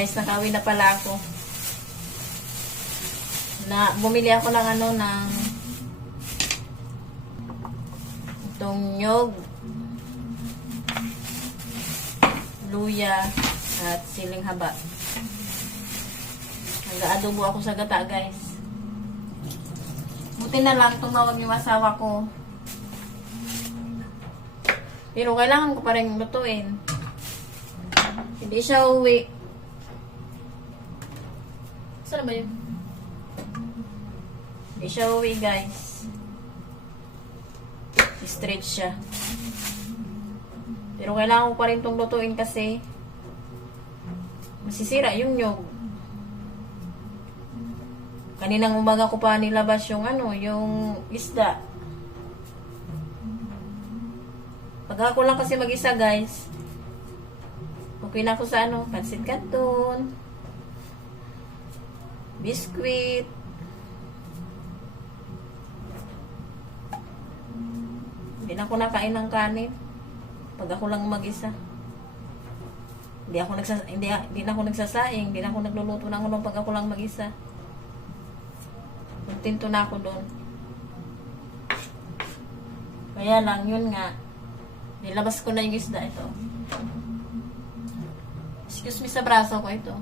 guys, nakauwi na pala ako. Bumili ako ng ng itong nyog, luya, at siling haba. Nag-aadobo ako sa gata, guys. Buti na lang tumawag yung asawa ko. Pero kailangan ko pa rin lutuin. Hindi siya uwi. Saan ba yun? Hindi siya uwi, guys. Stretch siya. Pero kailangan ko pa rin itong lutuin kasi masisira yung nyog. Kaninang umaga ko pa nilabas yung yung isda. Pag ako lang kasi mag-isa, guys, okay na ako sa pansit canton, biskwit, hindi na ako nakain ng kanin pag ako lang mag-isa. Hindi na ako nagsasaing, hindi na ako nagluluto ng ulam pag ako lang mag-isa. Tinto na ako doon. Kaya lang, yun nga, nilabas ko na yung isda ito. Excuse me sa braso ko ito.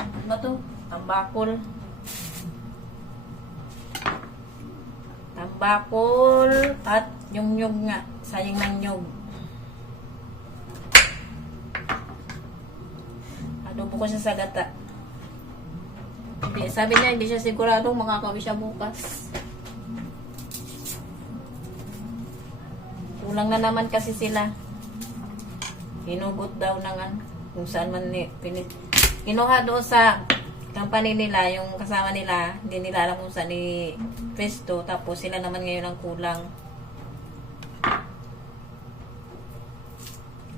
Ano ba ito? Tambakol. Tambakol at yung nyog nga. Sayang ng nyog. Adobo ko siya sa gata. Sabi niya, hindi siya sigurado makakawin siya bukas. Kulang na naman kasi sila. Hinugot daw ng kung saan man kinuha doon sa company nila, yung kasama nila, hindi nila alam kung saan ni Pesto, tapos sila naman ngayon ang kulang.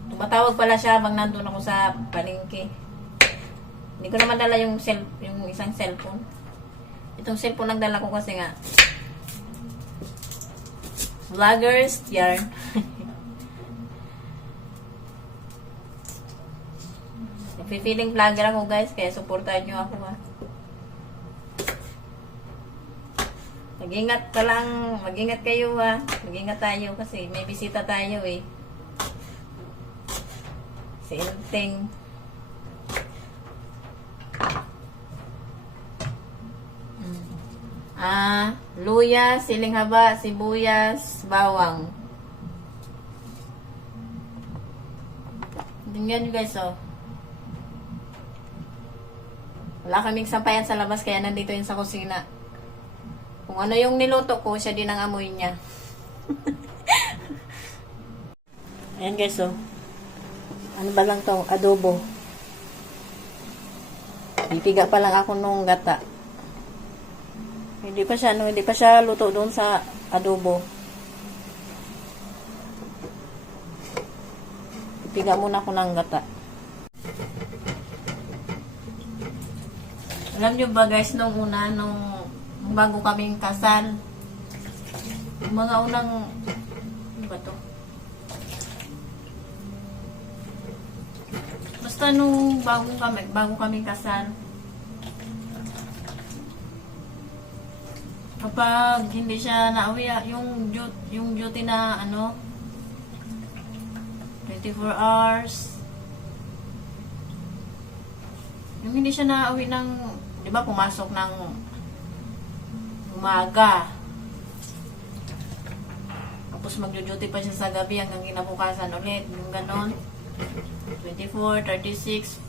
Tumatawag pala siya bang nandun ako sa palengke. Hindi ko naman dala yung isang cellphone. Itong cellphone nagdala ko kasi nga vloggers yarn. Nagpi-feeling vlogger ako, guys, kaya supportahan nyo ako, ha. Mag-ingat ka lang, mag-ingat kayo, ha. Mag-ingat tayo kasi may bisita tayo, eh. Si Enteng. Luya, siling haba, sibuyas, bawang. Tingnan nyo, guys, oh. Wala kaming sampayan sa labas, kaya nandito yun sa kusina. Kung ano yung niluto ko, siya din ang amoy niya. Ayan, guys, oh. Ano ba lang to? Adobo. Pipiga pa lang ako nung gata. Hindi pa siya luto doon sa adobo. Piga muna ako ng gata. Alam nyo ba, guys, nung bago kaming kasal, yung mga unang, ano ba to? Basta nung bago kaming kasal, kapag hindi siya nauwi, yung duty na 24 hours, yung hindi siya nauwi ng, di ba, pumasok ng umaga, tapos magjo-duty pa siya sa gabi hanggang kinabukasan ulit, yung ganon, 24, 36,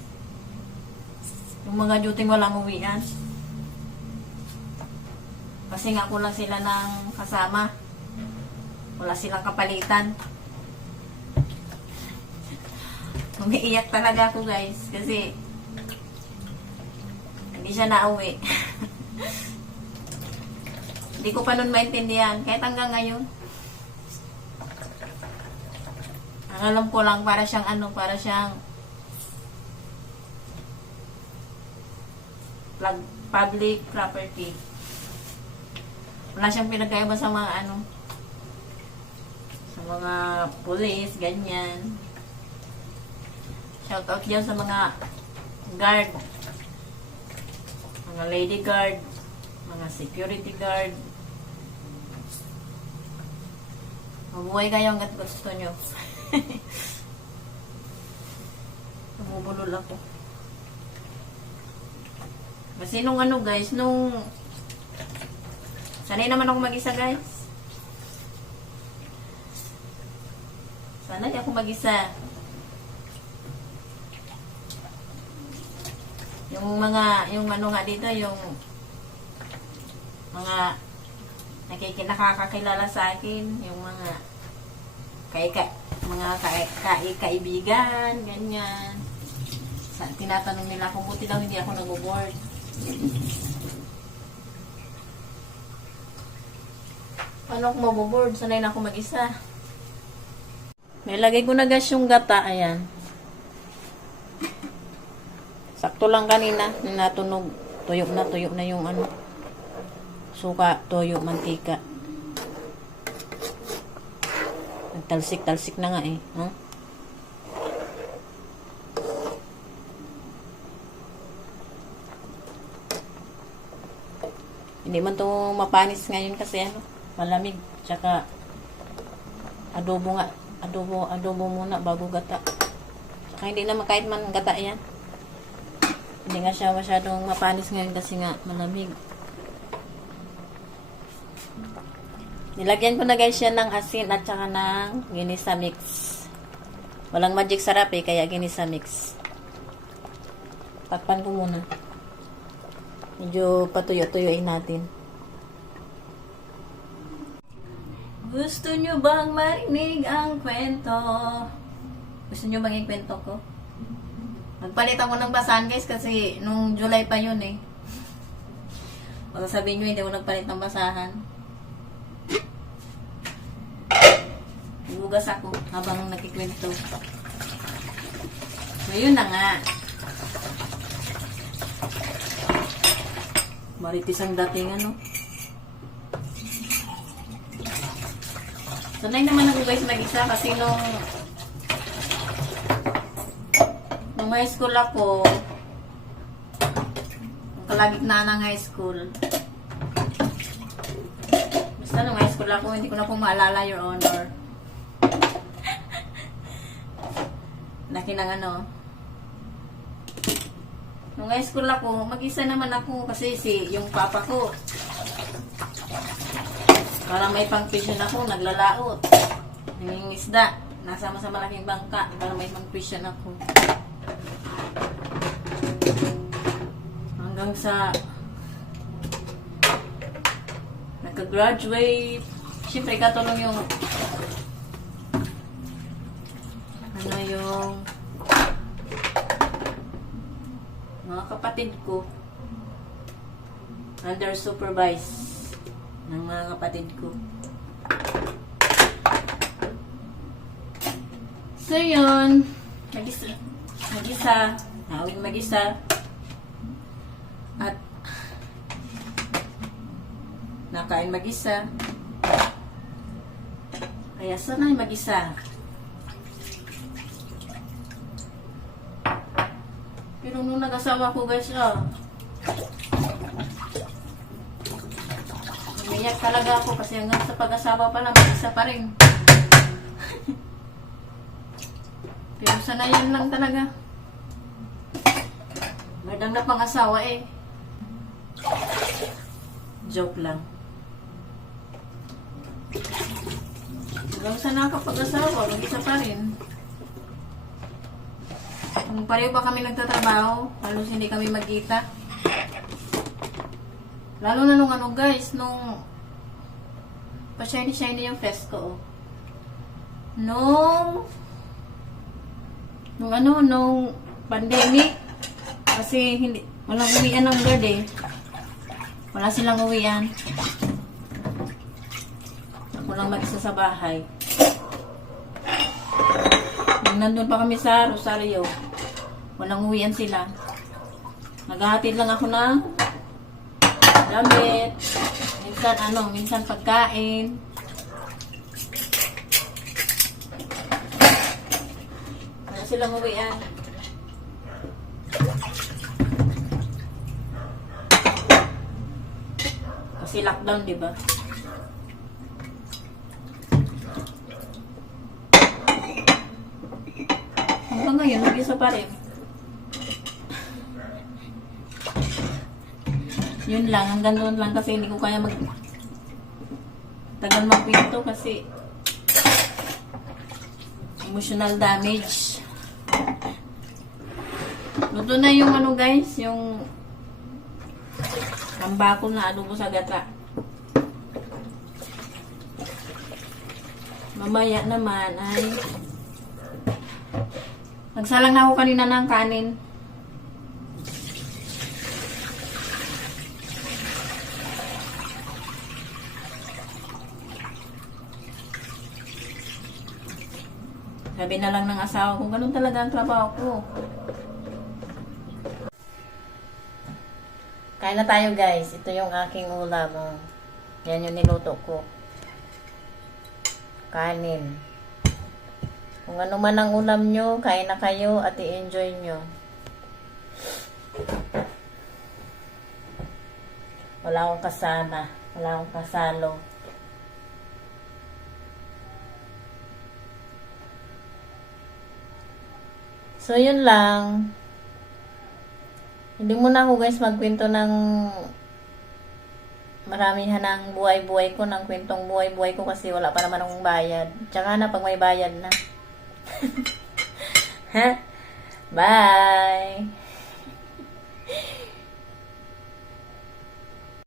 yung mga duty walang uwian. Kasi nga kulang sila ng kasama. Wala silang kapalitan. Umiiyak talaga ako, guys. Kasi hindi siya nauwi. Hindi ko pa nun maintindihan. Kahit hanggang ngayon. Ang alam ko lang, para siyang public property. Wala siyang pinagkaiba sa mga sa mga pulis, ganyan. Shout out dyan sa mga guard. Mga lady guard. Mga security guard. Mabuhay kayo hanggat gusto nyo. Namubulol ako. Kasi nung ano guys, nung sanay naman ako mag-isa guys. Sanay ako mag-isa. Yung ano nga dito, yung mga nakakakilala sa akin, yung mga kaibigan, ganyan. Tinatanong nila kung buti daw hindi ako nag-board. Paano ako maboboard? Sanay na ako mag-isa. May lagay ko na guys yung gata, ayan. Sakto lang kanina, natunog. Tuyo na yung ano. Suka, toyo, mantika. Nagtalsik-talsik na nga eh. Huh? Hindi man to mapanis ngayon kasi ano, malamig. Tsaka adobo nga. Adobo muna bago gata. Tsaka hindi naman kahit man gata yan. Hindi nga siya masyadong mapanis ngayon kasi nga malamig. Nilagyan ko na guys yan ng asin at saka ng ginisa mix. Walang magic sarap eh, kaya ginisa mix. Takpan ko muna. Medyo patuyo-tuyuin natin. Gusto nyo bang marinig ang kwento? Gusto nyo bang ikwento ko? Nagpalit ako ng basahan guys kasi nung July pa yun eh. Baka sabihin nyo hindi ako nagpalit ng basahan. Hugas ako habang nakikwento. So, yun na nga. Maritis ang dating ano. Sanay naman ako guys mag-isa kasi nung high school ako, nung kalagitnaan ng high school, basta nung high school ako, hindi ko na po maalala, Your Honor. Laki ng ano. Nung high school ako, mag-isa naman ako kasi yung papa ko, parang may pang-tuition ako, naglalaot. Nangingisda. Nasama sa malaking bangka, parang may pang-tuition ako. Hanggang sa nagka-graduate. Siyempre, katulong yung yung mga kapatid ko under supervise ng mga kapatid ko. So yun, mag-isa, nawin mag-isa, at nakain mag-isa, kaya sanay mag-isa. Pero nung nag-asawa ko guys, umiyak talaga ako kasi hanggang sa pag-asawa pa lang, mag-isa pa rin. Pero sanayan lang talaga. Madang na pang-asawa eh. Joke lang. Hanggang sa nakapag-asawa, mag-isa pa rin. Kung pareho pa kami nagtatrabaho, halos hindi kami magkita. Lalo na nung ano guys, nung pa-shiny-shiny yung face ko. Nung pandemic, kasi walang uwian ng guard eh. Wala silang uwian. Ako lang mag-isa sa bahay. Nung nandun pa kami sa Rosario, walang uwian sila. Naghahatid lang ako ng damit, minsan pagkain. Wala silang uwian. Kasi lockdown, di ba? Hanggang ngayon, nag-isa pa rin. Yun lang, hanggang doon lang kasi hindi ko kaya tagal magpinto kasi emotional damage. Luto na yung ano guys, yung tambakol na adobo sa gata. Mamaya naman ay nagsalang na ako kanina ng kanin. Sabi na lang ng asawa ko, ganun talaga ang trabaho ko. Kain na tayo guys. Ito yung aking ulam. Oh. Yan yung niluto ko. Kanin. Kung ano man ang ulam nyo, kain na kayo at i-enjoy nyo. Wala akong kasana. Wala akong kasalo. So, yun lang. Hindi muna ako guys magkwento ng maramihan ng buhay-buhay ko, ng kwentong buhay-buhay ko kasi wala pa naman akong bayad. Tsaka na pag may bayad na. Ha? Bye!